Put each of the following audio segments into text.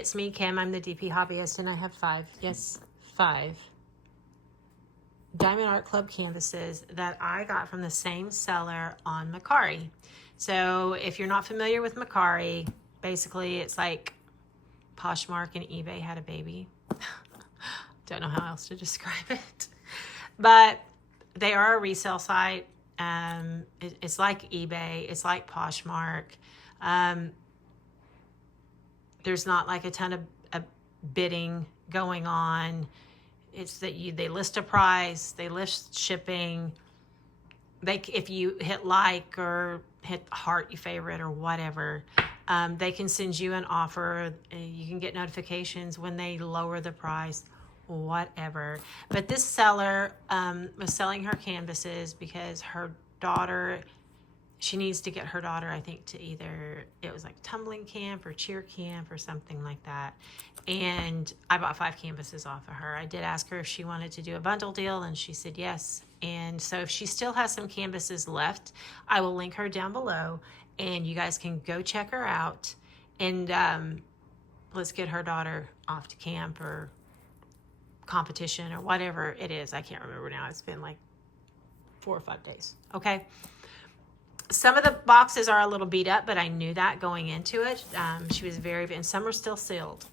it's me, Kim. I'm the DP hobbyist, and I have 5 Diamond Art Club canvases that I got from the same seller on Mercari. So if you're not familiar with Mercari, basically it's like Poshmark and eBay had a baby. Don't know how else to describe it. But they are a resale site. It's like eBay. It's like Poshmark. There's not like a ton of bidding going on. It's that they list a price, they list shipping. If you hit like or hit heart your favorite or whatever, they can send you an offer. You can get notifications when they lower the price, whatever. But this seller was selling her canvases because her daughter, she needs to get her daughter, I think, to either, it was like tumbling camp or cheer camp or something like that. And I bought 5 canvases off of her. I did ask her if she wanted to do a bundle deal, and she said yes. And so if she still has some canvases left, I will link her down below, and you guys can go check her out. And let's get her daughter off to camp or competition or whatever it is. I can't remember now. It's been like 4 or 5 days. Okay. Some of the boxes are a little beat up, but I knew that going into it. She was and some are still sealed.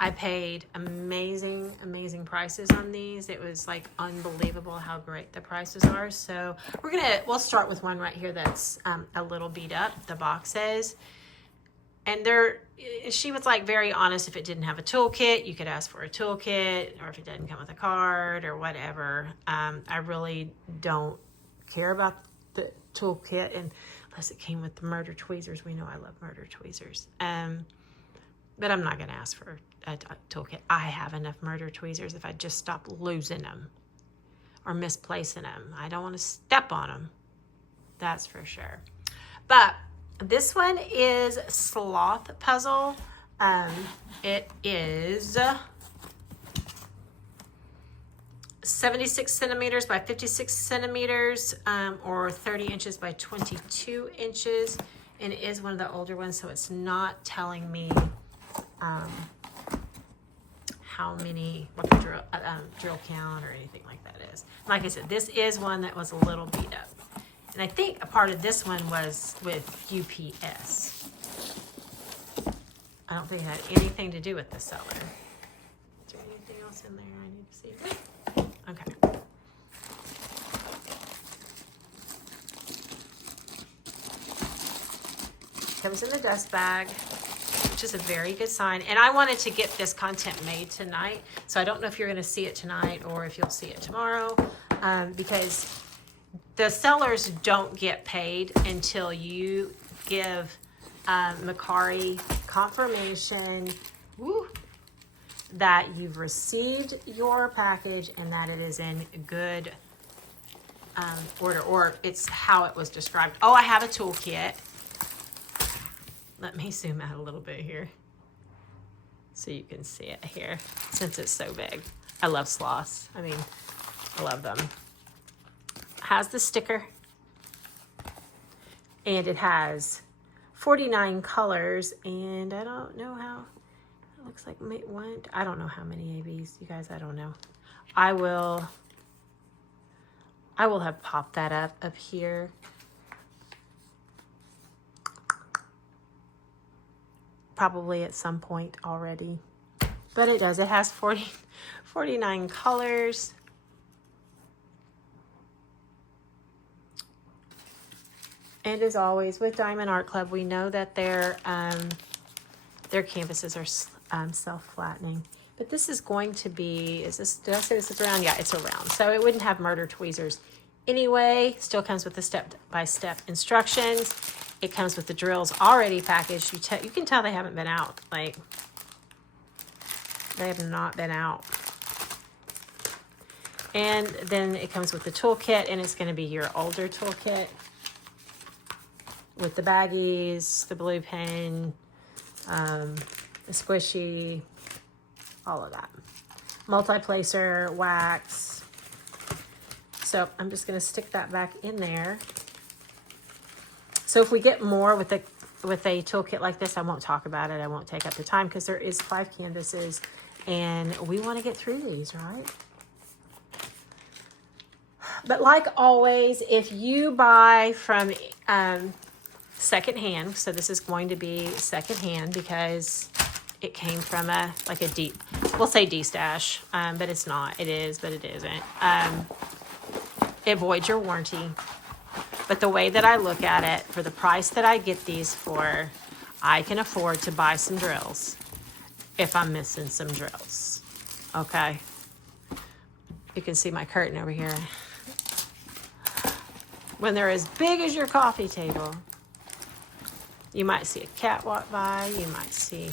I paid amazing, amazing prices on these. It was like unbelievable how great the prices are. So we'll start with one right here that's a little beat up, the boxes. And she was like very honest. If it didn't have a toolkit, you could ask for a toolkit, or if it doesn't come with a card or whatever. I really don't care about the toolkit, and unless it came with the murder tweezers. We know I love murder tweezers. But I'm not going to ask for a toolkit. I have enough murder tweezers if I just stop losing them or misplacing them. I don't want to step on them. That's for sure. But this one is Sloth Puzzle. It is 76 centimeters by 56 centimeters, or 30 inches by 22 inches. And it is one of the older ones, so it's not telling me how many, what the drill count or anything like that is. Like I said, this is one that was a little beat up. And I think a part of this one was with UPS. I don't think it had anything to do with the seller. Is there anything else in there I need to see? Okay. Comes in the dust bag, which is a very good sign. And I wanted to get this content made tonight, so I don't know if you're going to see it tonight or if you'll see it tomorrow, because the sellers don't get paid until you give Mercari confirmation that you've received your package and that it is in good order, or it's how it was described. Oh, I have a toolkit. Let me zoom out a little bit here so you can see it here, since it's so big. I love sloths. I mean, I love them. Has the sticker, and it has 49 colors, and I don't know how, it looks like one, I don't know how many ABs, you guys, I don't know. I will have popped that up here. Probably at some point already, but it does. It has 49 colors. And as always with Diamond Art Club, we know that their canvases are self-flattening. But this is going to be, did I say this is round? Yeah, it's a round. So it wouldn't have murder tweezers anyway. Still comes with the step-by-step instructions. It comes with the drills already packaged. You can tell they haven't been out. Like, they have not been out. And then it comes with the toolkit, and it's going to be your older toolkit with the baggies, the blue pen, the squishy, all of that. Multi-placer, wax. So I'm just going to stick that back in there. So if we get more with the with a toolkit like this. I won't talk about it. I won't take up the time because there is 5 canvases and we want to get through these, right? But like always, if you buy from secondhand, so this is going to be secondhand because it came from a deep, we'll say D-stash, but it's not. It is, but it isn't. It voids your warranty. But the way that I look at it, for the price that I get these for, I can afford to buy some drills if I'm missing some drills. Okay? You can see my curtain over here. When they're as big as your coffee table, you might see a cat walk by, you might see,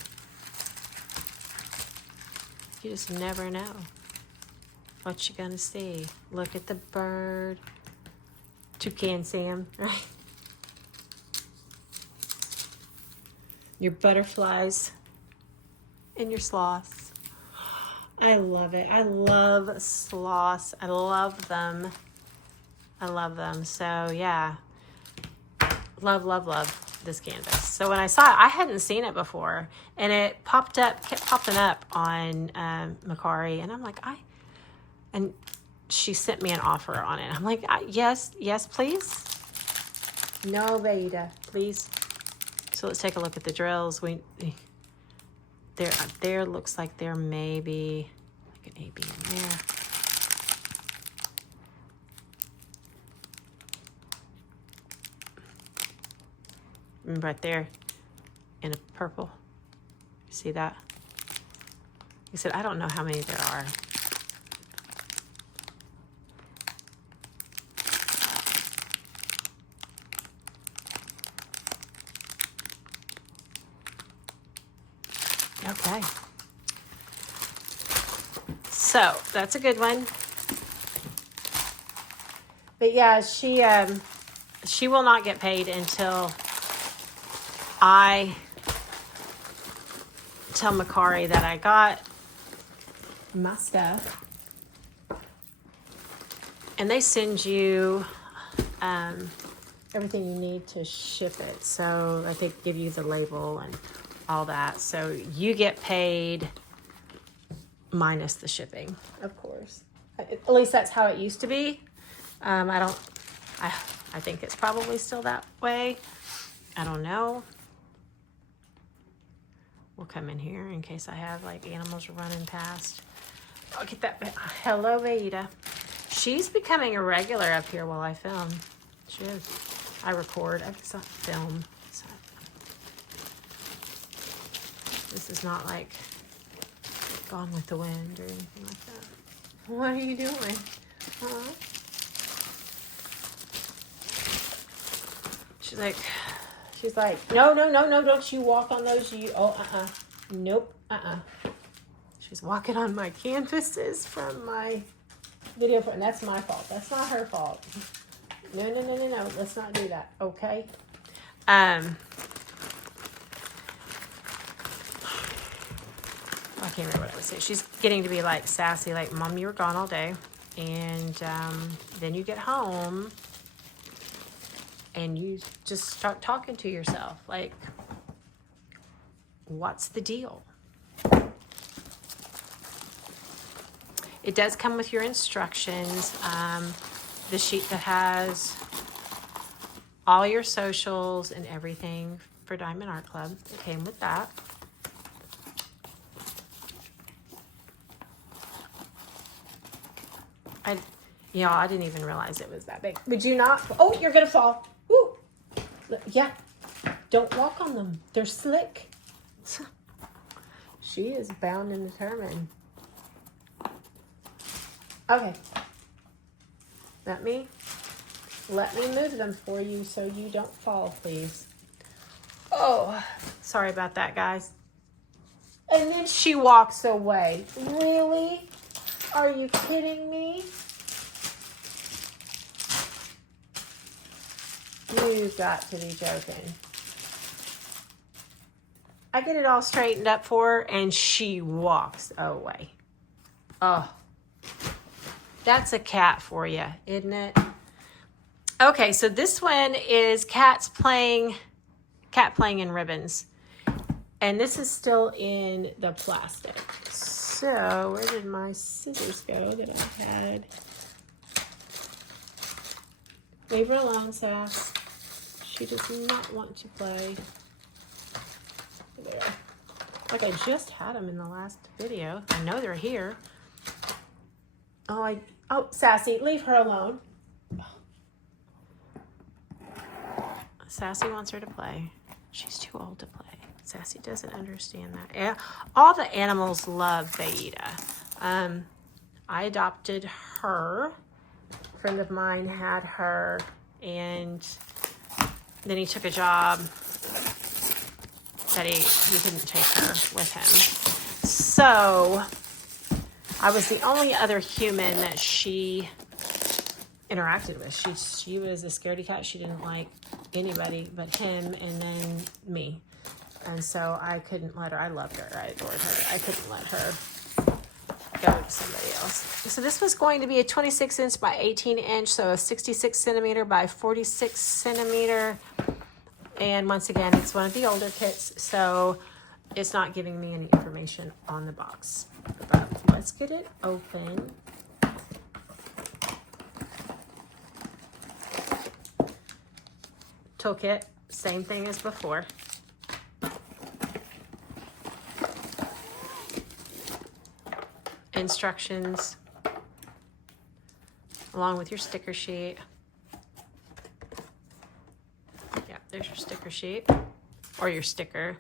you just never know what you're gonna see. Look at the bird. Toucan Sam, right? Your butterflies and your sloths. I love it. I love sloths. I love them. I love them. So yeah, love, love, love this canvas. So when I saw it, I hadn't seen it before, and it popped up, kept popping up on Mercari, and I'm like, and she sent me an offer on it. I'm like, yes, please. No, Veda, please. So let's take a look at the drills. There looks like there may be like an AB in there. And right there in a purple. See that? He said, I don't know how many there are. Okay. So that's a good one. But yeah, she will not get paid until I tell Mercari that I got my stuff. And they send you everything you need to ship it. So I think give you the label and all that. So you get paid minus the shipping, of course. At least that's how it used to be. I think it's probably still that way. I don't know. We'll come in here in case I have like animals running past. I'll get that. Hello, Veda. She's becoming a regular up here while I film. She is. I record. I guess I film. So this is not like Gone with the Wind or anything like that. What are you doing? Huh? She's like, no, don't you walk on those. Nope, She's walking on my canvases from my video, and that's my fault. That's not her fault. No, let's not do that, okay? I can't remember what I would say. She's getting to be like sassy, like, Mom, you were gone all day, and then you get home and you just start talking to yourself like, what's the deal? It does come with your instructions. The sheet that has all your socials and everything for Diamond Art Club. It came with that. I didn't even realize it was that big. Would you not? Oh, you're gonna fall. Ooh. Yeah. Don't walk on them. They're slick. She is bound and determined. Okay. Let me move them for you so you don't fall, please. Oh, sorry about that, guys. And then she walks away. Really? Are you kidding me? You've got to be joking. I get it all straightened up for her, and she walks away. Oh, that's a cat for you, isn't it? Okay, so this one is cats playing cat playing in ribbons. And this is still in the plastic. So where did my scissors go that I had? Leave her alone, Sass. She does not want to play. There. Like I just had them in the last video. I know they're here. Oh, Sassy, leave her alone. Sassy wants her to play. She's too old to play. Sassy doesn't understand that. Yeah, all the animals love Beta. I adopted her. A friend of mine had her, and then he took a job that he couldn't take her with him. So I was the only other human that she interacted with. She was a scaredy cat. She didn't like anybody but him and then me. And so I couldn't let her. I loved her. I adored her. I couldn't let her go to somebody else. So this was going to be a 26 inch by 18 inch. So a 66 centimeter by 46 centimeter. And once again, it's one of the older kits. So it's not giving me any information on the box. But let's get it open. Toolkit, same thing as before. Instructions along with your sticker sheet. Yeah, there's your sticker sheet or your sticker.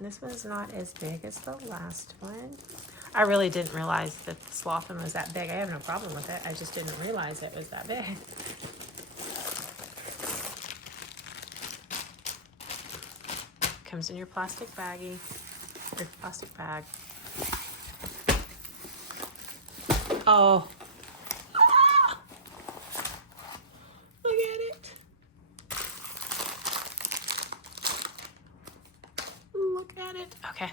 This one's not as big as the last one. I really didn't realize that the sloth one was that big. I have no problem with it. I just didn't realize it was that big. Comes in your plastic baggie, or plastic bag. Oh. Ah! Look at it. Look at it. Okay.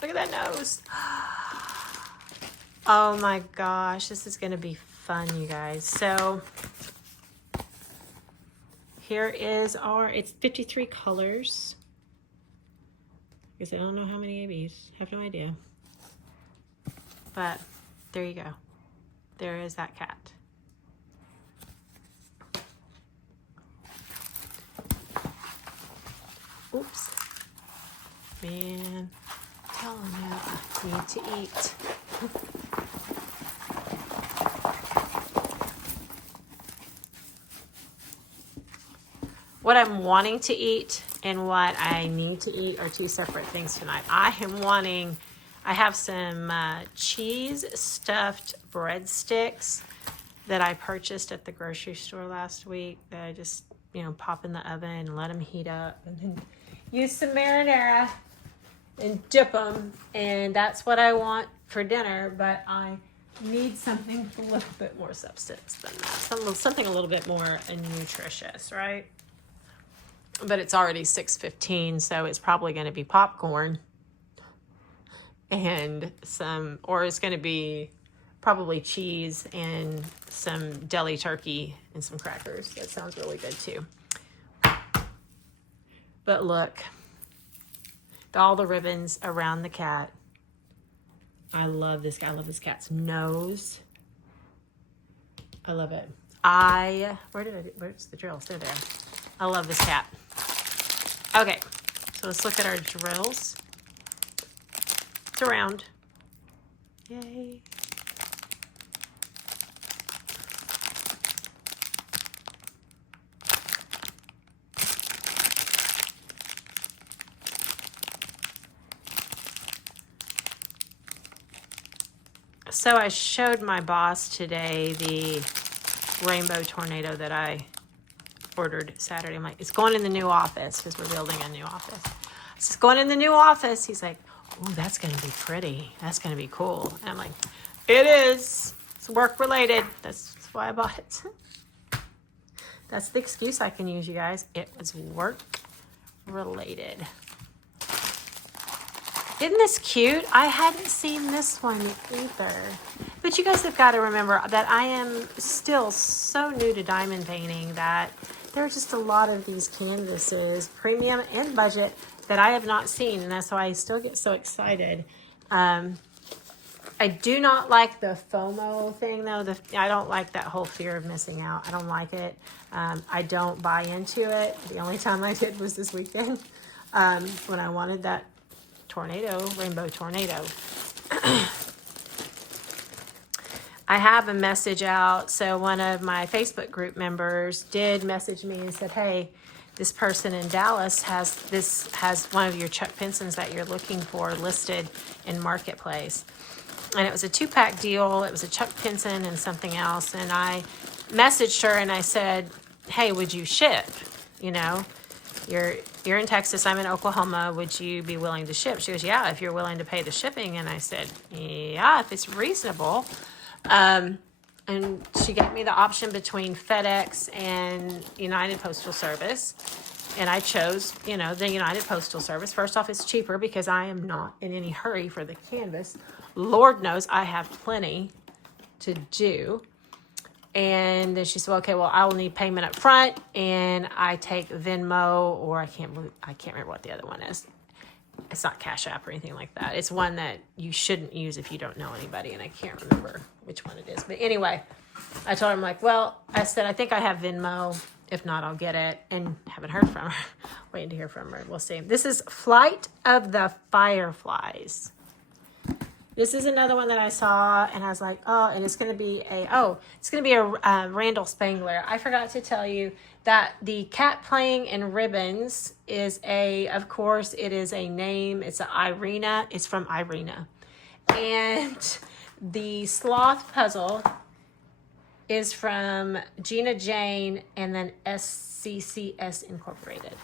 Look at that nose. Oh my gosh, this is going to be fun, you guys. So here is it's 53 colors. Because I don't know how many ABs. I have no idea. But there you go. There is that cat. Oops. Man, telling you I need to eat. What I'm wanting to eat and what I need to eat are two separate things tonight. I have some cheese stuffed breadsticks that I purchased at the grocery store last week that I just, pop in the oven and let them heat up and then use some marinara and dip them. And that's what I want for dinner, but I need something with a little bit more substance than that. Something a little bit more nutritious, right? But it's already 6:15, so it's probably going to be popcorn and it's going to be probably cheese and some deli turkey and some crackers. That sounds really good too. But look, all the ribbons around the cat. I love this guy. I love this cat's nose. I love it. Where's the drills? They're there. I love this cat. Okay, so let's look at our drills. It's around. Yay. So I showed my boss today the rainbow tornado that I ordered Saturday. I'm like, it's going in the new office because we're building a new office. It's going in the new office. He's like, oh, that's going to be pretty. That's going to be cool. And I'm like, it is. It's work related. That's why I bought it. That's the excuse I can use, you guys. It was work related. Isn't this cute? I hadn't seen this one either. But you guys have got to remember that I am still so new to diamond painting that there are just a lot of these canvases, premium and budget, that I have not seen, and that's why I still get so excited. I do not like the FOMO thing, though. I don't like that whole fear of missing out. I don't like it. I don't buy into it. The only time I did was this weekend when I wanted that rainbow tornado. I have a message out. So one of my Facebook group members did message me and said, hey, this person in Dallas has one of your Chuck Pinsons that you're looking for listed in Marketplace. And it was a 2-pack deal. It was a Chuck Pinson and something else. And I messaged her and I said, hey, would you ship? You know, you're in Texas, I'm in Oklahoma. Would you be willing to ship? She goes, yeah, if you're willing to pay the shipping. And I said, yeah, if it's reasonable. And she gave me the option between FedEx and United Postal Service. And I chose, the United Postal Service. First off, it's cheaper because I am not in any hurry for the canvas. Lord knows I have plenty to do. And then she said, well, okay, well, I will need payment up front, and I take Venmo, or I can't remember what the other one is. It's not Cash App or anything like that. It's one that you shouldn't use if you don't know anybody, and I can't remember which one it is. But anyway, I told her, I said, I think I have Venmo. If not, I'll get it. And haven't heard from her. Waiting to hear from her. We'll see. This is Flight of the Fireflies. This is another one that I saw, and I was like, oh, and it's going to be a Randall Spangler. I forgot to tell you that the cat playing in ribbons is of course, it is a name. It's Irina. It's from Irina. And the sloth puzzle is from Gina Jane and then SCCS Incorporated.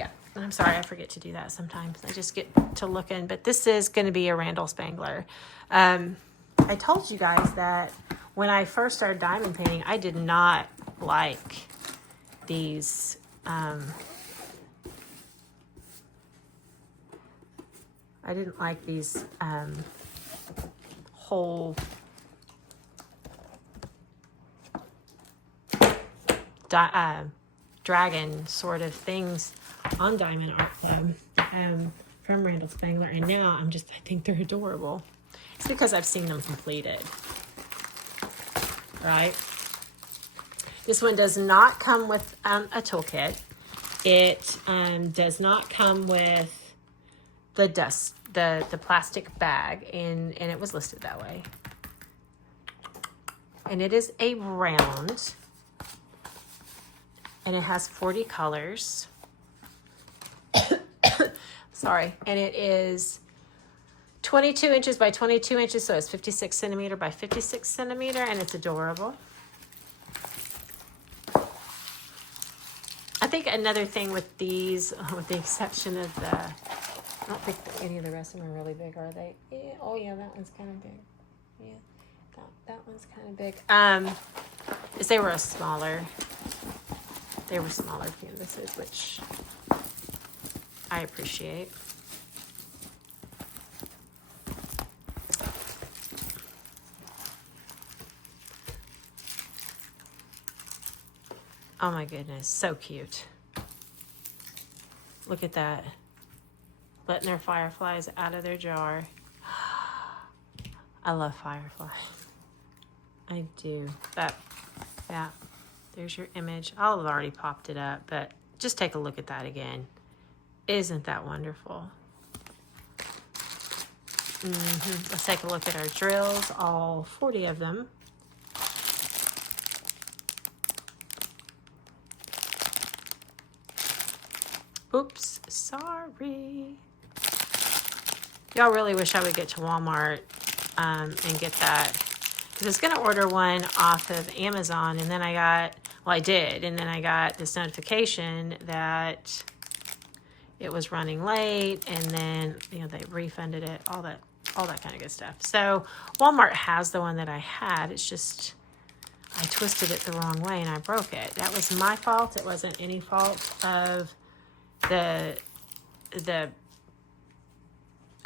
Yeah, I'm sorry, I forget to do that sometimes. I just get to looking, but this is going to be a Randall Spangler. I told you guys that when I first started diamond painting, I did not like these I didn't like these whole dragon sort of things on Diamond Art Club from Randall Spangler, and now I think they're adorable. It's because I've seen them completed. Right? This one does not come with a toolkit. It does not come with the plastic bag, and it was listed that way. And it is a round, and it has 40 colors. Sorry, and it is 22 inches by 22 inches, so it's 56 centimeter by 56 centimeter, and it's adorable. I think another thing with these, with the exception of I don't think any of the rest of them are really big, are they? Yeah, oh yeah, that one's kind of big. Yeah, that one's kind of big. Is they were smaller canvases, which I appreciate. Oh my goodness, so cute. Look at that. Letting their fireflies out of their jar. I love fireflies. I do. Yeah, there's your image. I'll have already popped it up, but just take a look at that again. Isn't that wonderful? Let's take a look at our drills, all 40 of them. Oops, sorry. Y'all really wish I would get to Walmart and get that. Because I was going to order one off of Amazon, and then I did, and then I got this notification that it was running late, and then, they refunded it, all that kind of good stuff. So Walmart has the one that I had. It's just, I twisted it the wrong way, and I broke it. That was my fault. It wasn't any fault of the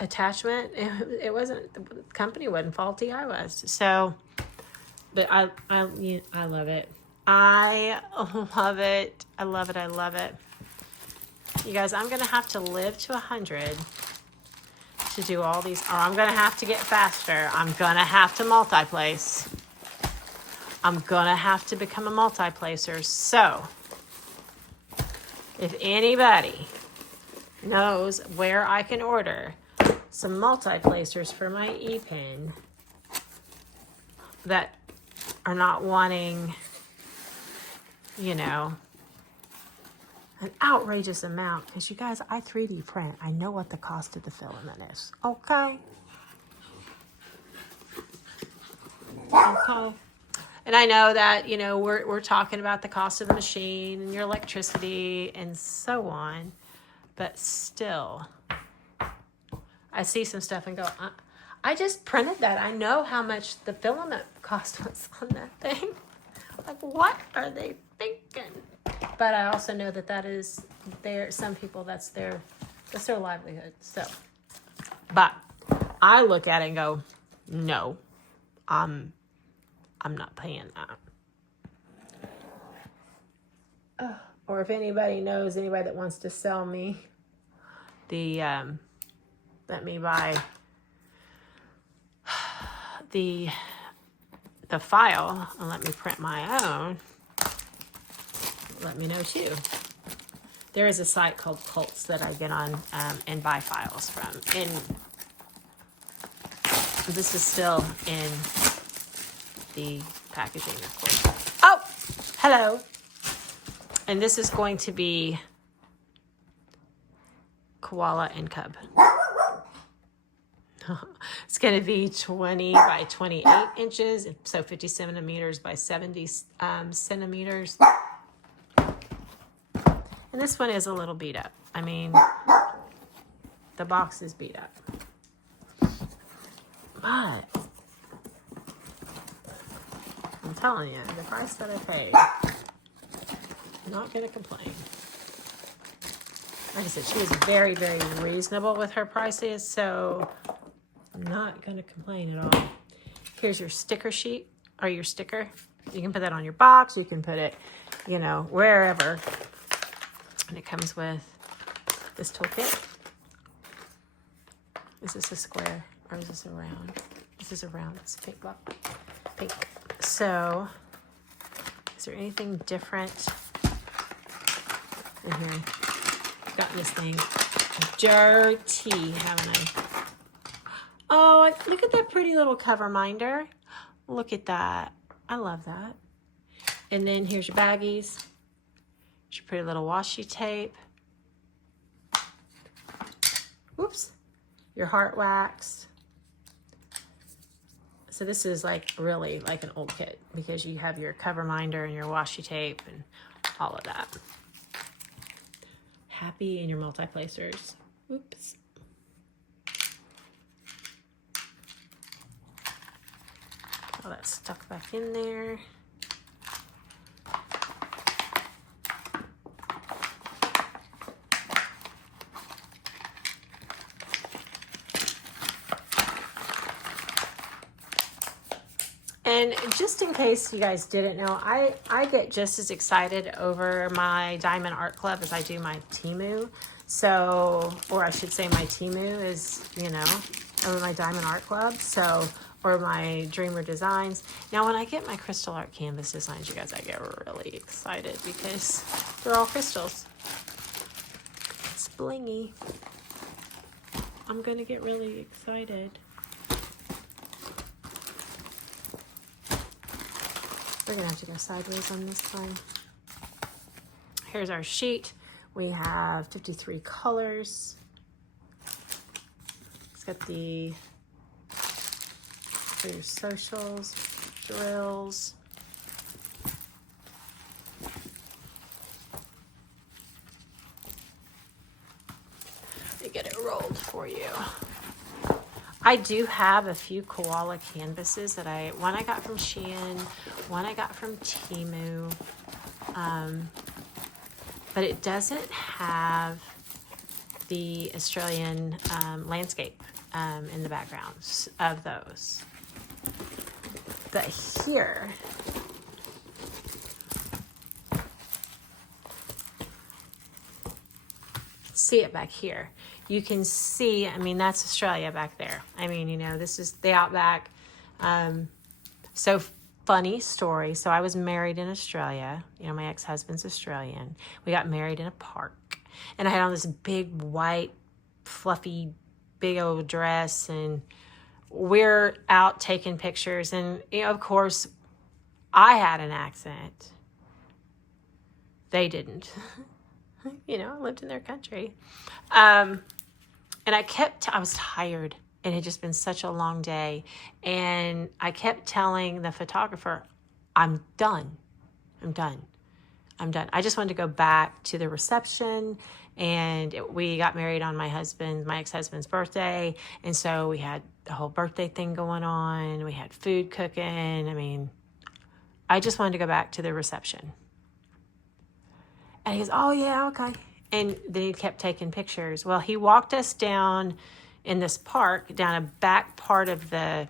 attachment, it wasn't, the company wasn't faulty, I was. So, but I love it. I love it. I love it. I love it. You guys, I'm going to have to live to 100 to do all these, or I'm going to have to get faster. I'm going to have to multi-place. I'm going to have to become a multi-placer. So, if anybody knows where I can order some multi-placers for my E-Pin that are not wanting, you know, an outrageous amount, because you guys, I 3D print. I know what the cost of the filament is. Okay. Okay. And I know that, you know, we're talking about the cost of the machine and your electricity and so on, but still, I see some stuff and go, I just printed that. I know how much the filament cost was on that thing. Like, what are they thinking? But I also know that is some people, that's their livelihood. So, but I look at it and go, no, I'm not paying that. Or if anybody knows anybody that wants to sell me let me buy the file and let me print my own, let me know too. There is a site called Cults that I get on and buy files from. And this is still in the packaging, of course. Oh, hello. And this is going to be koala and cub. It's going to be 20 by 28 inches, so 50 centimeters by 70 centimeters. And this one is a little beat up. I mean, the box is beat up. But I'm telling you, the price that I paid, I'm not going to complain. Like I said, she was very, very reasonable with her prices, so I'm not going to complain at all. Here's your sticker sheet, or your sticker. You can put that on your box. You can put it, you know, wherever. And it comes with this toolkit. Is this a square or is this a round? This is a round. It's a pink block. Pink. So, is there anything different in here? I've gotten this thing dirty, haven't I? Oh, look at that pretty little cover minder. Look at that. I love that. And then here's your baggies. Here's your pretty little washi tape. Whoops. Your heart wax. So this is like really like an old kit because you have your cover minder and your washi tape and all of that. Happy in your multi-placers. Oops. All that stuck back in there. And just in case you guys didn't know, I get just as excited over my Diamond Art Club as I do my Temu. So, or I should say my Temu is, you know, over my Diamond Art Club. So, or my Dreamer Designs. Now, when I get my crystal art canvas designs, you guys, I get really excited because they're all crystals. It's blingy. I'm going to get really excited. We're going to have to go sideways on this one. Here's our sheet. We have 53 colors. It's got the for your socials, drills. Let me get it rolled for you. I do have a few koala canvases that one I got from Shein, one I got from Temu, but it doesn't have the Australian landscape in the backgrounds of those. But here, see it back here. You can see, I mean, that's Australia back there. I mean, you know, this is the outback. So funny story. So I was married in Australia. You know, my ex-husband's Australian. We got married in a park. And I had on this big, white, fluffy, big old dress. And we're out taking pictures. And, you know, of course, I had an accent. They didn't. You know, I lived in their country. And I was tired. It had just been such a long day. And I kept telling the photographer, I'm done. I just wanted to go back to the reception. And we got married on my ex-husband's birthday. And so we had the whole birthday thing going on. We had food cooking. I mean, I just wanted to go back to the reception. And he goes, oh, yeah, okay. And then he kept taking pictures. Well, he walked us down in this park, down a back part of the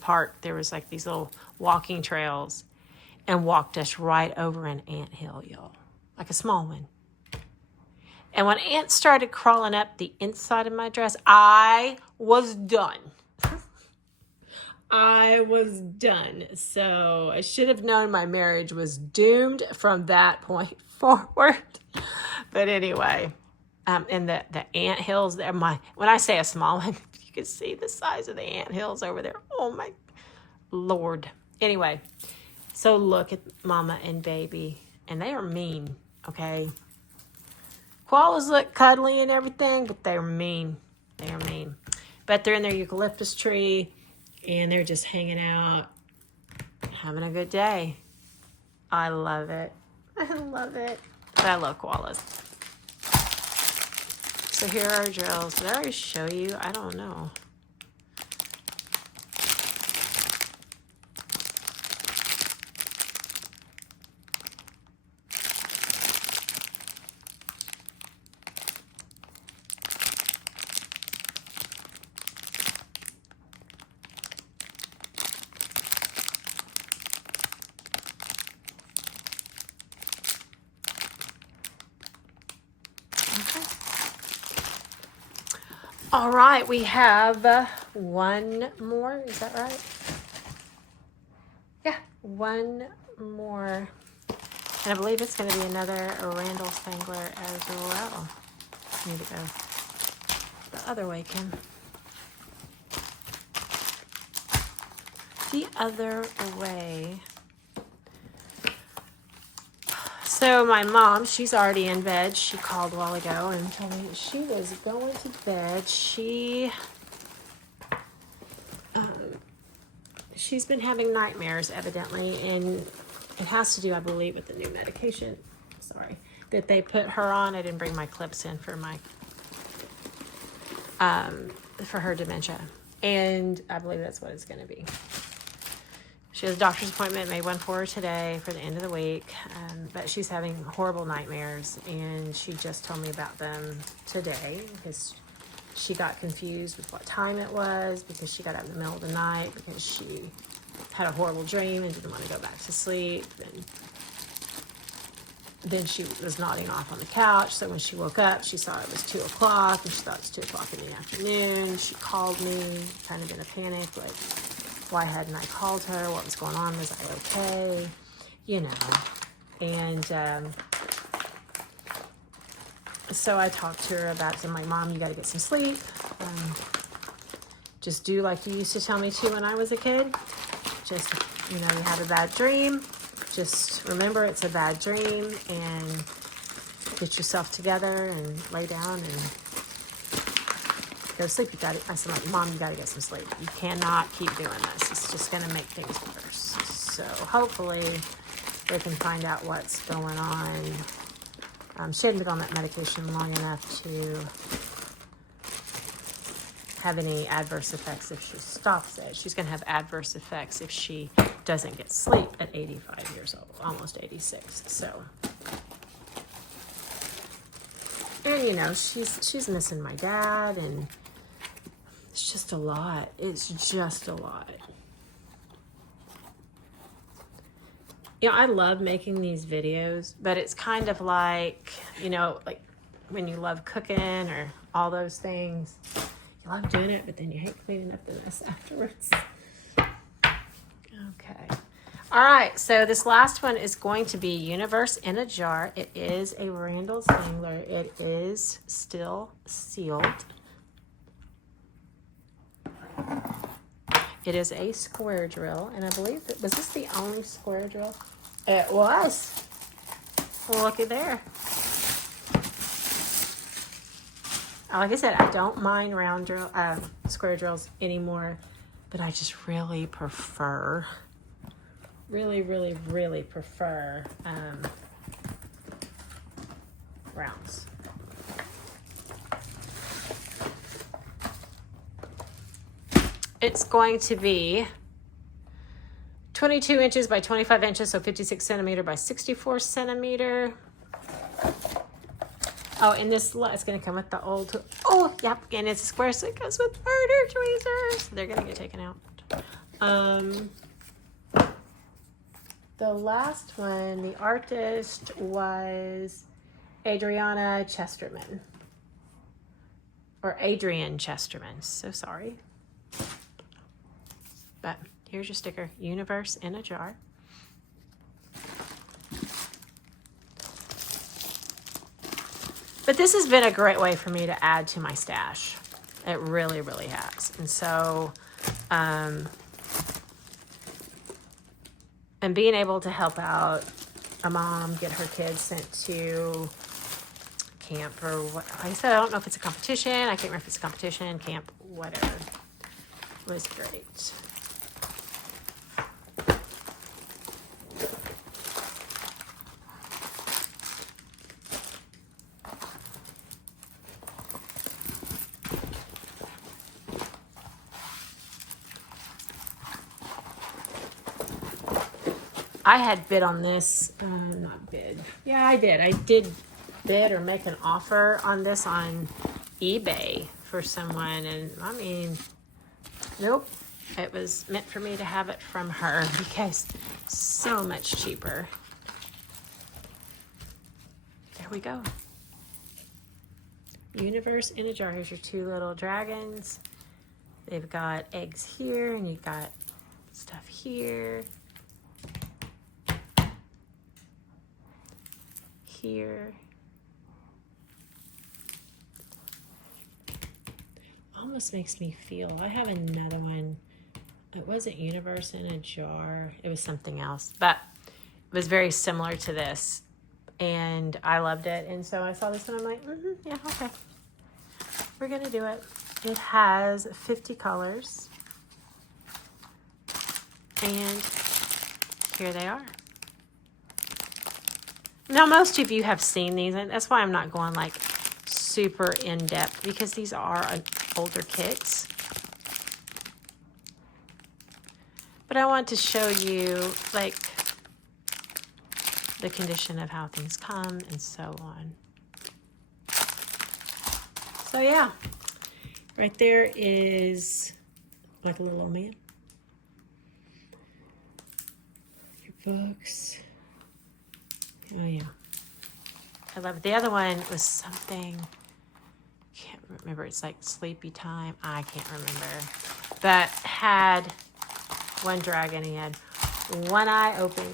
park. There was like these little walking trails, and walked us right over an anthill, y'all. Like a small one. And when ants started crawling up the inside of my dress, I was done. I was done. So I should have known my marriage was doomed from that point forward. But anyway, and the ant hills there, when I say a small one, you can see the size of the ant hills over there. Oh my Lord. Anyway, so look at mama and baby, and they are mean, okay? Koalas look cuddly and everything, but they're mean. They are mean. But they're in their eucalyptus tree, and they're just hanging out, having a good day. I love it. I love it. But I love koalas. So here are our drills. Did I already show you? I don't know. All right, we have one more. Is that right? Yeah, one more. And I believe it's going to be another Randalls Angler as well. I need to go the other way, Kim. The other way. So my mom, she's already in bed. She called a while ago and told me she was going to bed. She's been having nightmares, evidently, and it has to do, I believe, with the new medication. Sorry, that they put her on. I didn't bring my clips in for her dementia, and I believe that's what it's going to be. She has a doctor's appointment, made one for her today for the end of the week, but she's having horrible nightmares, and she just told me about them today because she got confused with what time it was, because she got up in the middle of the night because she had a horrible dream and didn't want to go back to sleep. And then she was nodding off on the couch, so when she woke up, she saw it was 2 o'clock, and she thought it was 2 o'clock in the afternoon. She called me, kind of in a panic, like, why hadn't I called her? What was going on? Was I okay? You know. And so I talked to her about it. I'm like, Mom, you got to get some sleep. Just do like you used to tell me to when I was a kid. Just, you know, you have a bad dream. Just remember it's a bad dream and get yourself together and lay down and go to sleep. I said, like, Mom, you got to get some sleep. You cannot keep doing this. It's just going to make things worse. So hopefully they can find out what's going on. She hadn't been on that medication long enough to have any adverse effects if she stops it. She's going to have adverse effects if she doesn't get sleep at 85 years old, almost 86. So you know, she's missing my dad, and it's just a lot. It's just a lot. You know, I love making these videos, but it's kind of like, you know, like when you love cooking or all those things. You love doing it, but then you hate cleaning up the mess afterwards. Okay. All right, so this last one is going to be Universe in a Jar. It is a Randalls Angler. It is still sealed. It is a square drill, and I believe that, was this the only square drill? It was. Well, looky there. Like I said, I don't mind round drill, square drills anymore, but I just really prefer, really prefer rounds. It's going to be 22 inches by 25 inches, so 56 centimeter by 64 centimeter. Oh, and this it's going to come with the old, oh, yep, and it's a square, so it goes with murder tweezers. They're going to get taken out. The last one, the artist was Adriana Chesterman. Or Adrian Chesterman, so sorry. But here's your sticker, Universe in a Jar. But this has been a great way for me to add to my stash. It really has. And so, and being able to help out a mom get her kids sent to camp or what, like I said, I don't know if it's a competition. I can't remember if it's a competition, camp, whatever. It was great. I had bid on this, not bid. Yeah, I did. I did bid or make an offer on this on eBay for someone. And I mean, nope. It was meant for me to have it from her because so much cheaper. There we go. Universe in a Jar. Here's your two little dragons. They've got eggs here and you've got stuff here. Here. Almost makes me feel, I have another one. It wasn't Universe in a Jar. It was something else, but it was very similar to this. And I loved it. And so I saw this one. I'm like, yeah, okay. We're going to do it. It has 50 colors. And here they are. Now, most of you have seen these, and that's why I'm not going like super in-depth, because these are older kits. But I want to show you like the condition of how things come and so on. So yeah, right there is like a little old man. Your books. Oh yeah, I love it. The other one was something, can't remember, it's like Sleepy Time, I can't remember, but had one dragon. He had one eye open,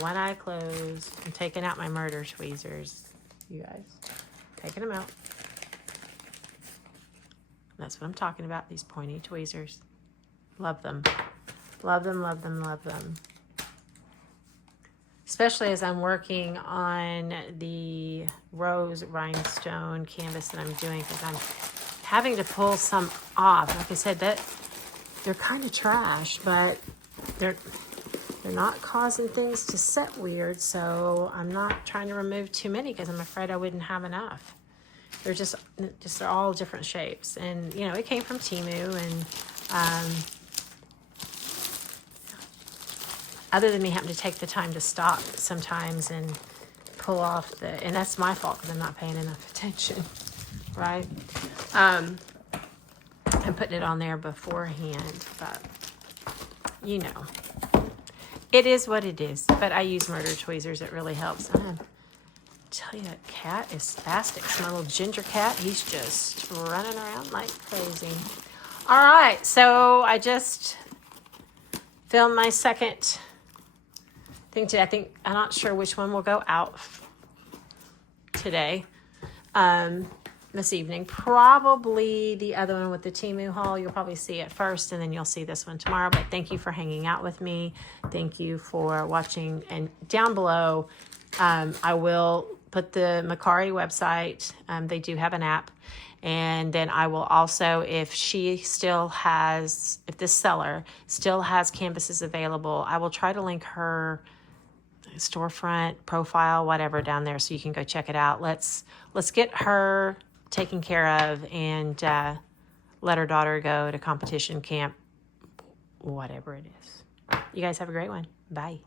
one eye closed. I'm taking out my murder tweezers, you guys, taking them out. That's what I'm talking about, these pointy tweezers. Love them, love them, love them, love them. Especially as I'm working on the rose rhinestone canvas that I'm doing, because I'm having to pull some off. Like I said, that they're kind of trash, but they're not causing things to set weird. So I'm not trying to remove too many because I'm afraid I wouldn't have enough. They're just they're all different shapes, and you know, it came from Temu, and other than me having to take the time to stop sometimes and pull off and that's my fault because I'm not paying enough attention, right? I'm putting it on there beforehand, but you know, it is what it is. But I use murder tweezers. It really helps. I tell you, that cat is spastic. It's my little ginger cat. He's just running around like crazy. All right, so I just filmed my second thing today. I'm not sure which one will go out today, this evening. Probably the other one with the Temu haul. You'll probably see it first, and then you'll see this one tomorrow. But thank you for hanging out with me. Thank you for watching. And down below, I will put the Mercari website. They do have an app. And then I will also, if this seller still has canvases available, I will try to link her storefront, profile, whatever down there so you can go check it out. Let's get her taken care of and let her daughter go to competition camp, whatever it is. You guys have a great one. Bye.